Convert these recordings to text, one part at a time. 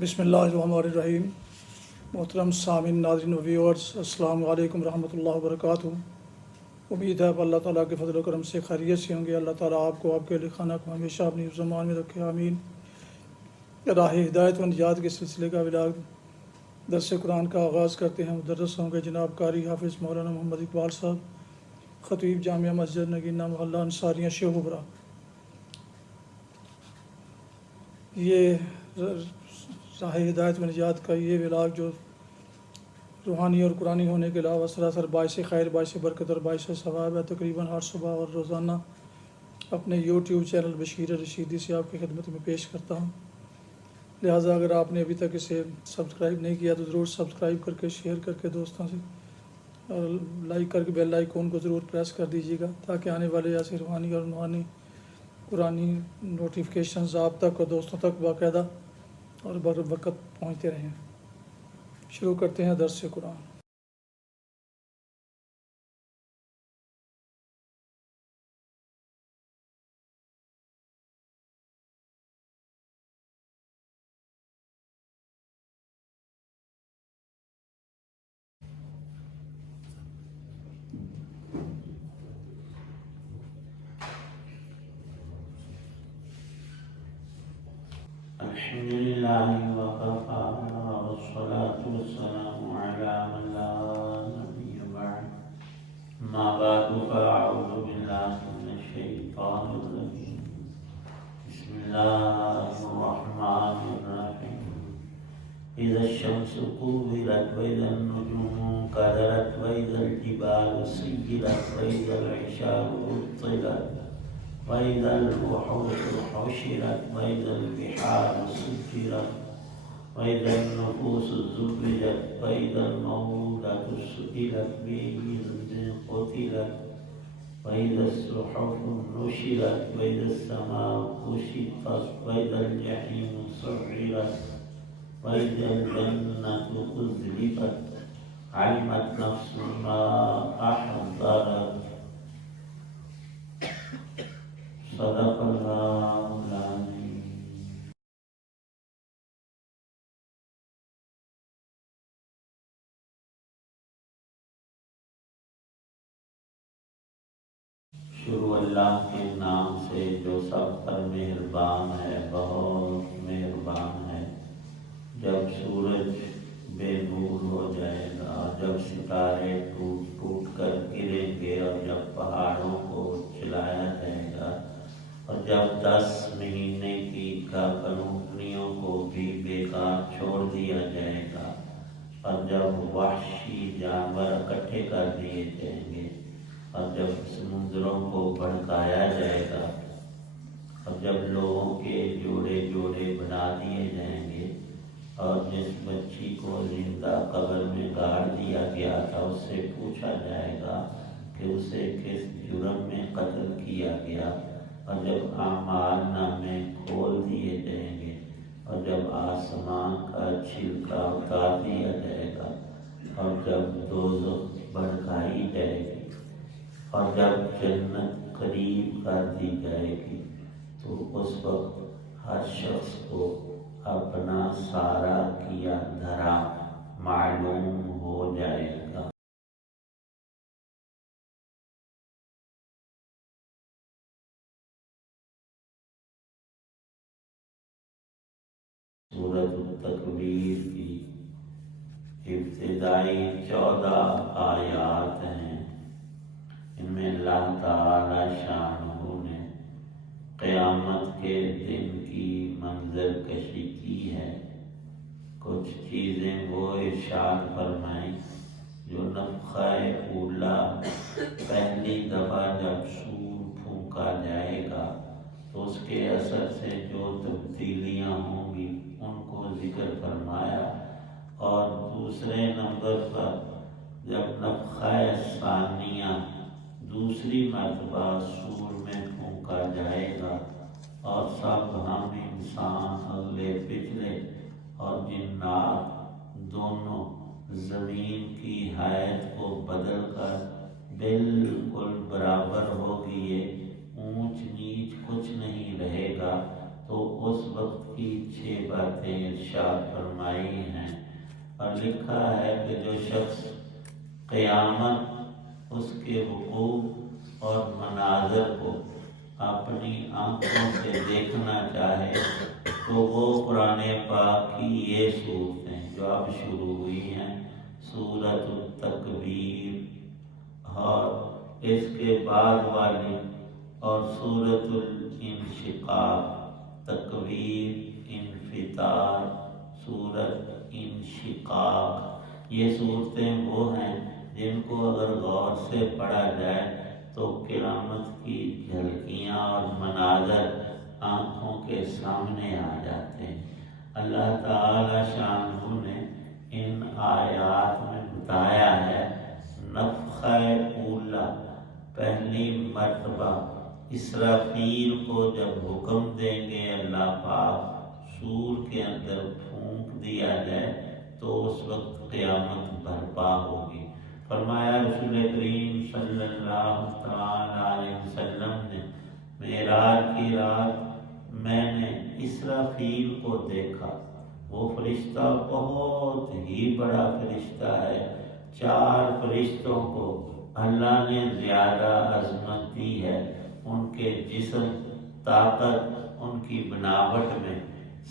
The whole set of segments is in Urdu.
بسم اللہ الرحمن الرحیم۔ محترم سامعین، ناظرین و ویورز، السلام علیکم ورحمۃ اللہ وبرکاتہ۔ امید ہے کہ اللہ تعالیٰ کے فضل و کرم سے خیریت سے ہوں گے۔ اللہ تعالیٰ آپ کو، آپ کے خانہ کو ہمیشہ اپنی زمان میں رکھے، آمین۔ راہ ہدایت و نجات کے سلسلے کا ولاگ درس قرآن کا آغاز کرتے ہیں۔ مدرس ہوں گے جناب قاری حافظ مولانا محمد اقبال صاحب، خطیب جامعہ مسجد نگینہ محلہ انصاریہ شیخوپورہ۔ یہ راہ ہدایت و نجات کا یہ ولاگ جو روحانی اور قرآنی ہونے کے علاوہ سراسر باعث خیر، باعث برکت اور باعث ثواب ہے، تقریباً ہر صبح اور روزانہ اپنے یوٹیوب چینل بشیر رشیدی سے آپ کی خدمت میں پیش کرتا ہوں۔ لہٰذا اگر آپ نے ابھی تک اسے سبسکرائب نہیں کیا تو ضرور سبسکرائب کر کے، شیئر کر کے دوستوں سے، اور لائک کر کے بیل آئیکن کو ضرور پریس کر دیجیے گا، تاکہ آنے والے ایسے روحانی اور روحانی قرآنی نوٹیفیکیشنز آپ تک اور دوستوں تک باقاعدہ اور بر وقت پہنچتے رہیں۔ شروع کرتے ہیں درس قرآن۔ الحمد لله وكفى والصلاة والسلام على من لا نبي بعد. ما بعد فأعوذ بالله من الشيطان الرجيم. بسم الله الرحمن الرحيم. إذا الشمس كورت وإذا النجوم انكدرت وإذا الجبال سيرت وإذا العشار عطلت وإذا الوحوش حشرت وإذا البحار سجرت وإذا النفوس زوجت وإذا الموءودة سئلت بأي ذنب قتلت وإذا الصحف نشرت وإذا السماء كشطت وإذا الجحيم سعرت وإذا الجنة أزلفت علمت نفس ما أحضرت. صدق اللہ العظیم. شروع اللہ کے نام سے جو سب پر مہربان ہے، بہت مہربان ہے۔ جب سورج بے نور ہو جائے گا، جب ستارے ٹوٹ ٹوٹ کر گریں گے، اور جب پہاڑوں کو چلایا جائے گا، اور جب 10 مہینے کی کلونیوں کو بھی بیکار چھوڑ دیا جائے گا، اور جب وحشی جانور اکٹھے کر دیے جائیں گے، اور جب سمندروں کو بھڑکایا جائے گا، اور جب لوگوں کے جوڑے جوڑے بنا دیے جائیں گے، اور جس بچی کو زندہ قبر میں گاڑ دیا گیا تھا اس سے پوچھا جائے گا کہ اسے کس جرم میں قتل کیا گیا، اور جب اعمال نامے کھول دیے جائیں گے، اور جب آسمان کا چھلکا اتار دیا جائے گا، اور جب دوزخ بھڑکائی جائے گی، اور جب جنت قریب کر دی جائے گی، تو اس وقت ہر شخص کو اپنا سارا کیا دھرا معلوم ہو جائے گا۔ سورۃ التکویر کی ابتدائی 14 آیات ہیں۔ ان میں اللہ تعالی شانہ نے قیامت کے دن کی منظر کشی کی ہے۔ کچھ چیزیں وہ ارشاد فرمائیں جو نفخہ اولا، پہلی دفعہ جب سور پھونکا جائے گا تو اس کے اثر سے جو تبدیلیاں ہوں گی ان کو ذکر فرمایا، اور دوسرے نمبر پر جب نفخہ ثانیہ دوسری مرتبہ سور میں پھونکا جائے گا، اور سب ہم انسان، اگلے پچھلے اور جنات دونوں زمین کی حیت کو بدل کر بالکل برابر ہوگی، یہ اونچ نیچ کچھ نہیں رہے گا، تو اس وقت کی 6 باتیں ارشاد فرمائی ہیں، اور لکھا ہے کہ جو شخص قیامت اس کے وقوع اور مناظر کو اپنی آنکھوں سے دیکھنا چاہے تو وہ قرآن پاک کی یہ صورتیں جو اب شروع ہوئی ہیں، سورۃ التکویر اور اس کے بعد والی اور سورۃ الانشقاق، تکویر، انفطار، سورۃ انشقاق، یہ صورتیں وہ ہیں جن کو اگر غور سے پڑھا جائے تو قیامت کی جھلکیاں اور مناظر آنکھوں کے سامنے آ جاتے ہیں۔ اللہ تعالی شانہ نے ان آیات میں بتایا ہے نفخہ اولا، پہلی مرتبہ اسرافیل کو جب حکم دیں گے اللہ پاک سور کے اندر پھونک دیا جائے تو اس وقت قیامت برپا ہوگی۔ فرمایا رسول کریم صلی اللہ تعالی علیہ وسلم نے معراج کی رات میں نے اسرافیل کو دیکھا۔ وہ فرشتہ بہت ہی بڑا فرشتہ ہے، 4 فرشتوں کو اللہ نے زیادہ عظمت دی ہے، ان کے جسم، طاقت، ان کی بناوٹ میں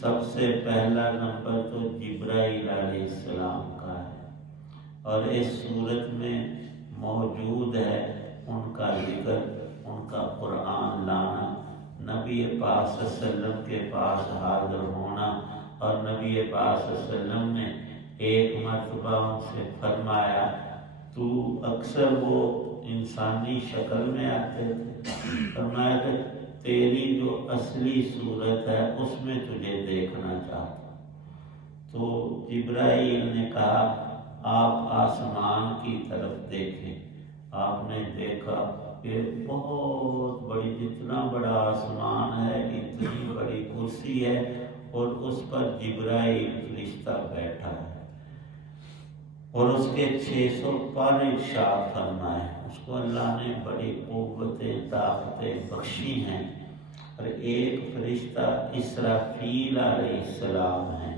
سب سے پہلا نمبر تو جبرائیل علیہ السلام کا ہے، اور اس صورت میں موجود ہے ان کا ذکر، ان کا قرآن لانا، نبی پاک صلی اللہ علیہ وسلم کے پاس حاضر ہونا، اور نبی پاک صلی اللہ علیہ وسلم نے ایک مرتبہ ان سے فرمایا تو اکثر وہ انسانی شکل میں آتے تھے، فرمایا کہ تیری جو اصلی صورت ہے اس میں تجھے دیکھنا چاہتا۔ تو جبرائیل نے کہا آپ آسمان کی طرف دیکھیں۔ آپ نے دیکھا کہ بہت بڑی، جتنا بڑا آسمان ہے اتنی بڑی کرسی ہے اور اس پر جبرائیل فرشتہ بیٹھا ہے، اور اس کے 600 پر ارشاد فرمائے۔ اس کو اللہ نے بڑی قوتیں، طاقتیں بخشی ہیں، اور ایک فرشتہ اسرافیل علیہ السلام ہیں،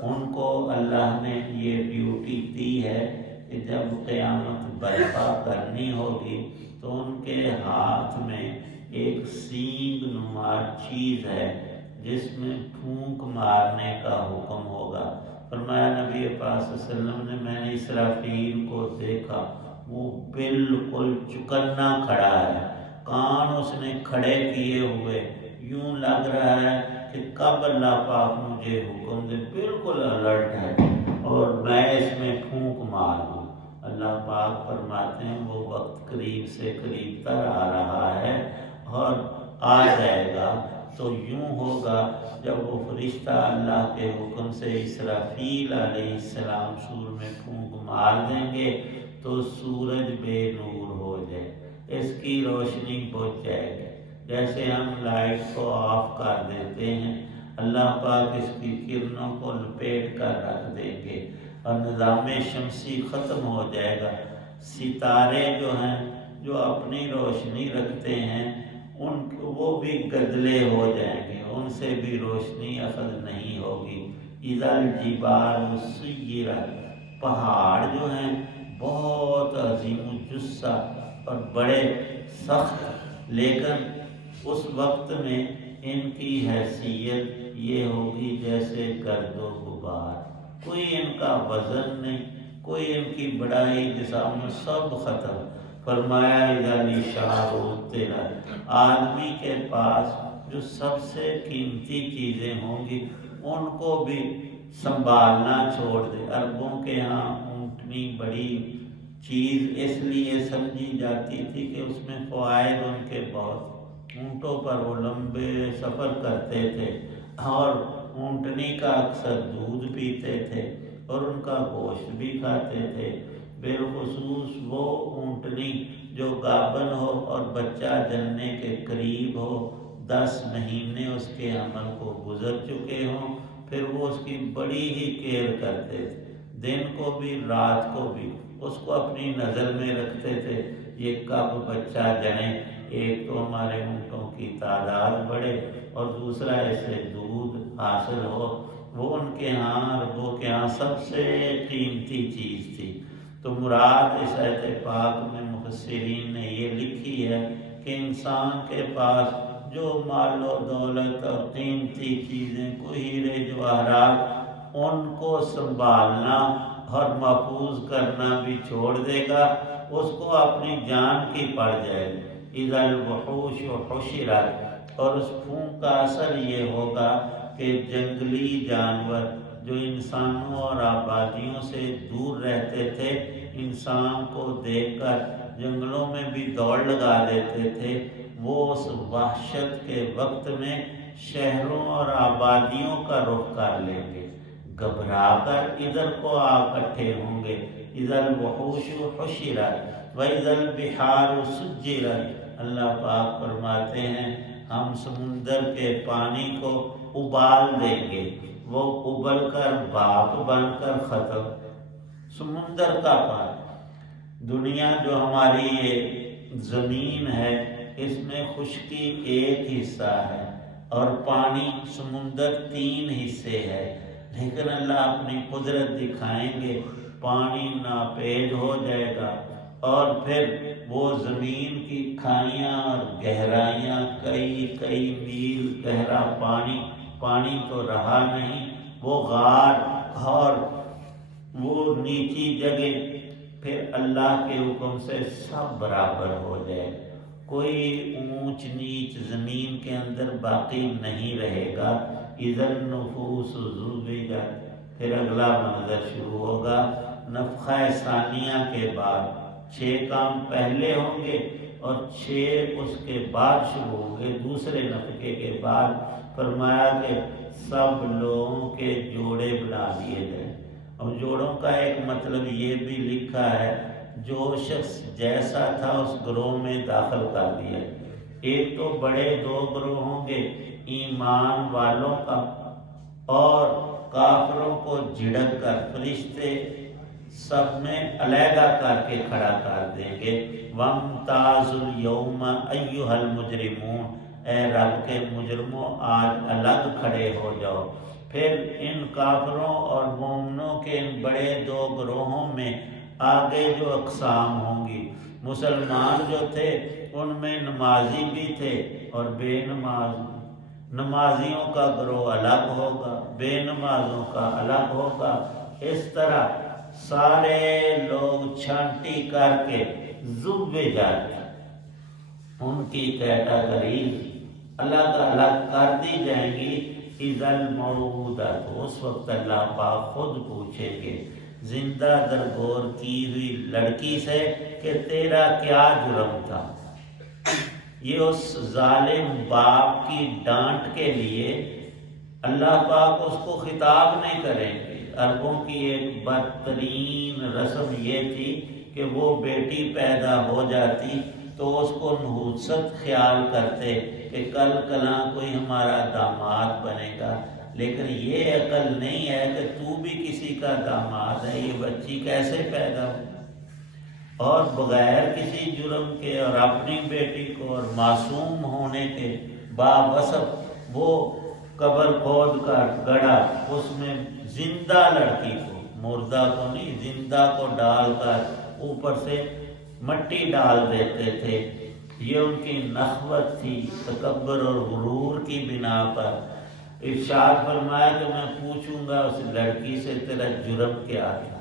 ان کو اللہ نے یہ ڈیوٹی دی ہے کہ جب قیامت برپا کرنی ہوگی تو ان کے ہاتھ میں ایک سینگ نما چیز ہے جس میں پھونک مارنے کا حکم ہوگا۔ فرمایا نبی پاک صلی اللہ علیہ وسلم نے میں نے اسرافیل کو دیکھا، وہ بالکل چکنا کھڑا ہے، کان اس نے کھڑے کیے ہوئے، یوں لگ رہا ہے کہ کب اللہ پاک مجھے حکم دے، بالکل الرٹ ہے اور میں اس میں پھونک مار دوں۔ اللہ پاک فرماتے ہیں وہ وقت قریب سے قریب تر آ رہا ہے اور آ جائے گا، تو یوں ہوگا جب وہ فرشتہ اللہ کے حکم سے اسرافیل علیہ السلام سور میں پھونک مار دیں گے تو سورج بے نور ہو جائے، اس کی روشنی بجھ جائے گی، جیسے ہم لائٹ کو آف کر دیتے ہیں اللہ پاک اس کی کرنوں کو لپیٹ کر رکھ دیں گے اور نظام شمسی ختم ہو جائے گا۔ ستارے جو ہیں جو اپنی روشنی رکھتے ہیں ان وہ بھی گدلے ہو جائیں گے، ان سے بھی روشنی اخذ نہیں ہوگی۔ اذا الجبال سیرت، پہاڑ جو ہیں بہت عظیم الجثہ اور بڑے سخت، لیکن اس وقت میں ان کی حیثیت یہ ہوگی جیسے گرد و غبار، کوئی ان کا وزن نہیں، کوئی ان کی بڑائی جسام، سب ختم۔ فرمایا اذا الاشار عطلت، آدمی کے پاس جو سب سے قیمتی چیزیں ہوں گی ان کو بھی سنبھالنا چھوڑ دے۔ عربوں کے ہاں اونٹنی بڑی چیز اس لیے سمجھی جاتی تھی کہ اس میں فوائد ان کے بہت، اونٹوں پر وہ لمبے سفر کرتے تھے اور اونٹنی کا اکثر دودھ پیتے تھے اور ان کا گوشت بھی کھاتے تھے، بالخصوص وہ اونٹنی جو گابن ہو اور بچہ جننے کے قریب ہو، 10 مہینے اس کے حمل کو گزر چکے ہوں، پھر وہ اس کی بڑی ہی کیئر کرتے تھے، دن کو بھی رات کو بھی، اس کو اپنی نظر میں رکھتے تھے، یہ کب بچہ جنے، ایک تو ہمارے اونٹوں کی تعداد بڑھے اور دوسرا ایسے دودھ حاصل ہو، وہ ان کے ہاں ربوں کے ہاں سب سے قیمتی چیز تھی۔ تو مراد اس آیت پاک میں مفسرین نے یہ لکھی ہے کہ انسان کے پاس جو مال و دولت اور قیمتی چیزیں، کوئی ہیرے جواہرات، ان کو سنبھالنا اور محفوظ کرنا بھی چھوڑ دے گا، اس کو اپنی جان کی پڑ جائے گی۔ اذا الوحوش حشرت، اور اس پھونک کا اثر یہ ہوگا کہ جنگلی جانور جو انسانوں اور آبادیوں سے دور رہتے تھے، انسان کو دیکھ کر جنگلوں میں بھی دوڑ لگا دیتے تھے، وہ اس وحشت کے وقت میں شہروں اور آبادیوں کا رخ کر لیں گے، گھبرا کر ادھر کو آ اکٹھے ہوں گے۔ اذا الوحوش حشرت واذا البحار سجرت، اللہ پاک فرماتے ہیں ہم سمندر کے پانی کو ابال دیں گے، وہ ابل کر بھاپ بن کر ختم۔ سمندر کا پانی، دنیا جو ہماری یہ زمین ہے، اس میں خشکی ایک حصہ ہے اور پانی سمندر 3 حصے ہے، لیکن اللہ اپنی قدرت دکھائیں گے، پانی ناپید ہو جائے گا اور پھر وہ زمین کی کھائیاں اور گہرائیاں، کئی میل گہرا پانی تو رہا نہیں، وہ غار اور وہ نیچی جگہ پھر اللہ کے حکم سے سب برابر ہو جائے، کوئی اونچ نیچ زمین کے اندر باقی نہیں رہے گا۔ اذا النفوس زوجت، پھر اگلا منظر شروع ہوگا، نفخہ ثانیہ کے بعد 6 کام پہلے ہوں گے اور 6 اس کے بعد شروع ہوں گے، دوسرے نفخے کے بعد۔ فرمایا کہ سب لوگوں کے جوڑے بنا دیے گئے، اور جوڑوں کا ایک مطلب یہ بھی لکھا ہے جو شخص جیسا تھا اس گروہ میں داخل کر دیا۔ ایک تو بڑے 2 گروہ ہوں گے، ایمان والوں کا اور کافروں کو جھڑک کر فرشتے سب میں علیحدہ کر کے کھڑا کر دیں گے۔ وَامْتَازُوا الْيَوْمَ أَيُّهَا الْمُجْرِمُونَ، اے رب کے مجرموں آج الگ کھڑے ہو جاؤ۔ پھر ان کافروں اور مومنوں کے ان بڑے 2 گروہوں میں آگے جو اقسام ہوں گی، مسلمان جو تھے ان میں نمازی بھی تھے اور بے نماز، نمازیوں کا گروہ الگ ہوگا، بے نمازوں کا الگ ہوگا۔ اس طرح سارے لوگ چھانٹی کر کے ذبے جاتے، ان کی کیٹاگریز الگ الگ کر دی جائیں گی۔ اذا الموءودہ، تو اس وقت اللہ پاک خود پوچھیں گے زندہ درگور کی ہوئی لڑکی سے کہ تیرا کیا جرم تھا۔ یہ اس ظالم باپ کی ڈانٹ کے لیے اللہ پاک اس کو خطاب نہیں کریں گے۔ عربوں کی ایک بدترین رسم یہ تھی کہ وہ بیٹی پیدا ہو جاتی تو اس کو نحوست خیال کرتے کہ کل کلاں کوئی ہمارا داماد بنے گا، لیکن یہ عقل نہیں ہے کہ تو بھی کسی کا داماد ہے، یہ بچی کیسے پیدا ہو، اور بغیر کسی جرم کے اور اپنی بیٹی کو اور معصوم ہونے کے باوصف وہ قبر کھود کر گڑھا، اس میں زندہ لڑکی کو، مردہ کو نہیں، زندہ کو ڈال کر اوپر سے مٹی ڈال دیتے تھے۔ یہ ان کی نخوت تھی، تکبر اور غرور کی بنا پر۔ ارشاد فرمایا کہ میں پوچھوں گا اس لڑکی سے تیرا جرم کیا تھا۔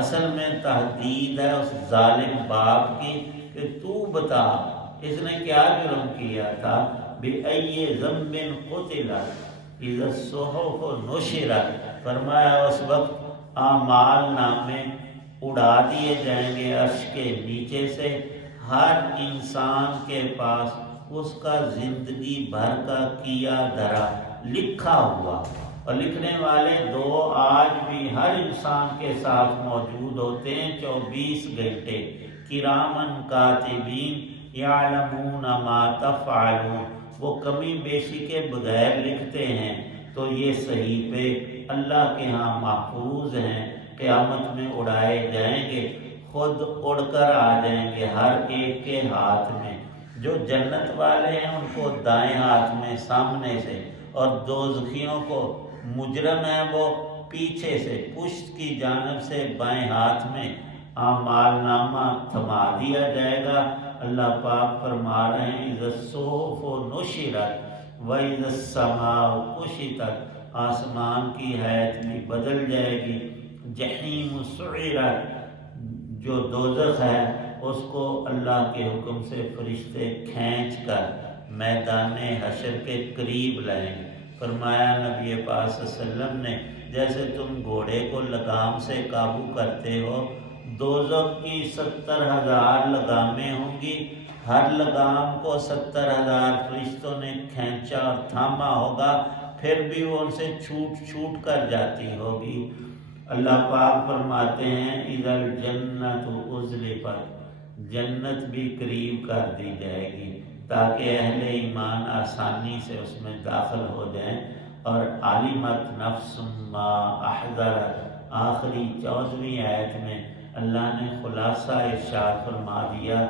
اصل میں تحدید ہے اس ظالم باپ کی کہ تو بتا اس نے کیا جرم کیا تھا۔ بِأَيِّ ذَنبٍ قُتِلَ اِذَا الصُّحُفُ نُشِرَتْ، فرمایا اس وقت اعمال نامے اڑا دیے جائیں گے عرش کے نیچے سے، ہر انسان کے پاس اس کا زندگی بھر کا کیا دھرا لکھا ہوا، اور لکھنے والے 2 آج بھی ہر انسان کے ساتھ موجود ہوتے ہیں 24 گھنٹے، کرامن کاتبین یعلمون ما تفعلون، وہ کمی بیشی کے بغیر لکھتے ہیں۔ تو یہ صحیفے اللہ کے ہاں محفوظ ہیں، قیامت میں اڑائے جائیں گے، خود اڑ کر آ جائیں گے ہر ایک کے ہاتھ میں۔ جو جنت والے ہیں ان کو دائیں ہاتھ میں سامنے سے، اور دوزخیوں کو، مجرم ہیں وہ، پیچھے سے پشت کی جانب سے بائیں ہاتھ میں اعمال نامہ تھما دیا جائے گا۔ اللہ پاک فرما رہے ہیں اِذَا الصُّحُفُ نُشِرَتْ وَإِذَا السَّمَاءُ كُشِطَتْ، آسمان کی حیت بھی بدل جائے گی۔ جحیم سعرت، جو دوزخ ہے اس کو اللہ کے حکم سے فرشتے کھینچ کر میدان حشر کے قریب لائیں گے۔ فرمایا نبی پاک صلی اللہ علیہ وسلم نے، جیسے تم گھوڑے کو لگام سے قابو کرتے ہو، دوزخ کی 70,000 لگامیں ہوں گی، ہر لگام کو 70,000 فرشتوں نے کھینچا اور تھاما ہوگا، پھر بھی وہ ان سے چھوٹ کر جاتی ہوگی۔ اللہ پاک فرماتے ہیں اِذَا الْجَنَّةُ أُزْلِفَتْ، جنت بھی قریب کر دی جائے گی تاکہ اہل ایمان آسانی سے اس میں داخل ہو جائیں۔ اور عَلِمَتْ نَفْسٌ مَّا أَحْضَرَتْ، آخری 14ویں آیت میں اللہ نے خلاصہ ارشاد فرما دیا،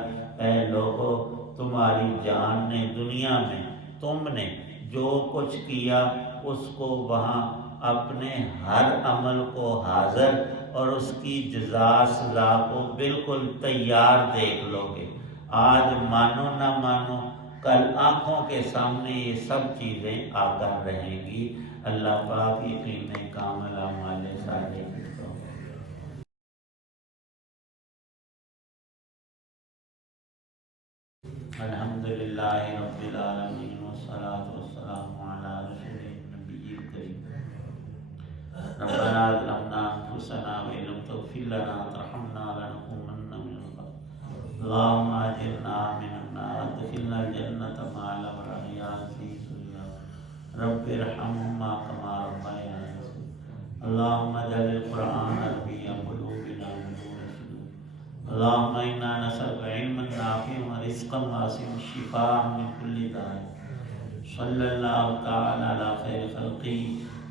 اے لوگو تمہاری جان نے دنیا میں تم نے جو کچھ کیا اس کو وہاں اپنے ہر عمل کو حاضر اور اس کی جزا سزا کو بالکل تیار دیکھ لو گے۔ آج مانو نہ مانو، کل آنکھوں کے سامنے یہ سب چیزیں آ کر رہیں گی۔ اللہ پاک یقین کامل اعمال صالح کی توفیق۔ الحمدللہ رب العالمین والصلاة والسلام علی رسول النبی الکریم۔ ربنا ظلمنا انفسنا وان لم تغفر لنا وترحمنا لنکونن من الخاسرین۔ اللهم اجرنا من النار وادخلنا الجنة مع الابرار یا عزیز یا رب ارحمهما كما ربياني صغيرا۔ اللهم اجعل القرآن ربيع قلوبنا ونور صدورنا۔ اللهم انا نسألك علما نافعا ورزقا واسعا وشفاء من كل داء۔ صلی اللہ تعالی علی خیر خلقہ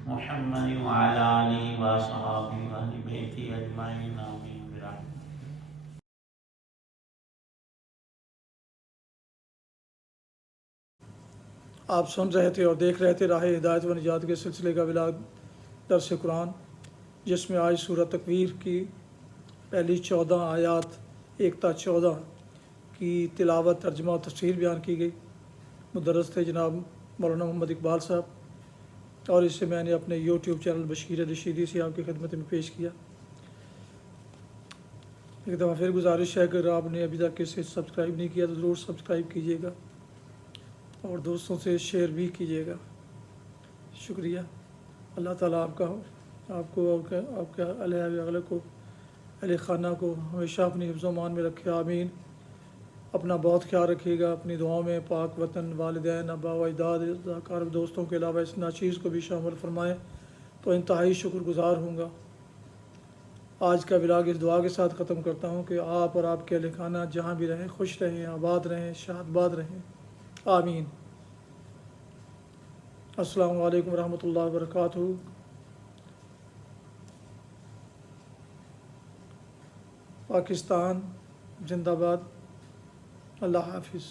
محمد وعلی آلہ وصحبہ واہل بیتہ اجمعین، آمین برحمتک۔ آپ سن رہے تھے اور دیکھ رہے تھے راہ ہدایت و نجات کے سلسلے کا ولاگ درس قرآن، جس میں آج سورہ تکویر کی پہلی 14 آیات 1 تا 14 کی تلاوت، ترجمہ اور تفسیر بیان کی گئی۔ مدرس تھے جناب مولانا محمد اقبال صاحب، اور اسے میں نے اپنے یوٹیوب چینل بشیر رشیدی سے آپ کی خدمت میں پیش کیا۔ ایک دفعہ پھر گزارش ہے کہ اگر آپ نے ابھی تک اسے سبسکرائب نہیں کیا تو ضرور سبسکرائب کیجیے گا اور دوستوں سے شیئر بھی کیجیے گا۔ شکریہ۔ اللہ تعالیٰ آپ کو آپ کے اہل وغیرہ کو، اہل خانہ کو ہمیشہ اپنی حفظ و امان میں رکھے، آمین۔ اپنا بہت خیال رکھیے گا، اپنی دعاؤں میں پاک وطن، والدین، آبا و اجداد، اقارب، دوستوں کے علاوہ اس ناچیز کو بھی شامل فرمائیں تو انتہائی شکر گزار ہوں گا۔ آج کا ولاگ اس دعا کے ساتھ ختم کرتا ہوں کہ آپ اور آپ کے اہل خانہ جہاں بھی رہیں خوش رہیں، آباد رہیں، شاد باد رہیں، آمین۔ السلام علیکم ورحمۃ اللہ وبرکاتہ۔ پاکستان زندہ باد۔ اللہ حافظ۔